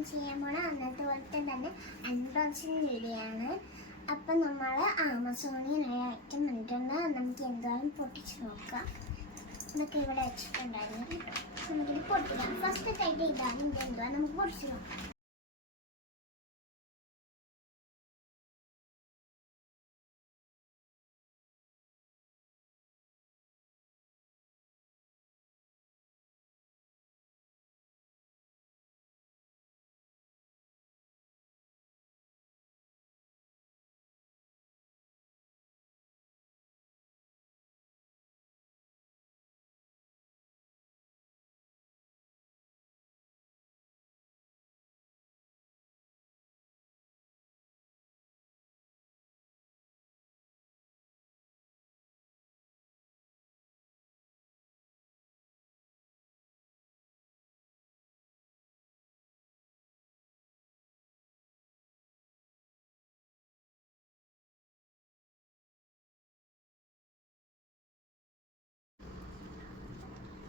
ഇന്ന് ചെയ്യാൻ പോണ അന്നത്തെ പോലത്തെ തന്നെ അൺബോക്സിങ് വീഡിയോ ആണ്. അപ്പം നമ്മൾ ആമസോണിൽ ഒരു ഐറ്റം കണ്ടിട്ടുണ്ട്. നമുക്ക് എന്തായാലും പൊട്ടിച്ച് നോക്കാം. ഇതൊക്കെ ഇവിടെ വെച്ചിട്ടുണ്ടായിരുന്നു. നമുക്കിത് പൊട്ടിക്കാം. ഫസ്റ്റ് ആയിട്ട് ഇതാണ് ഇത് എന്തുവാ നമുക്ക് പൊട്ടിച്ച് നോക്കാം.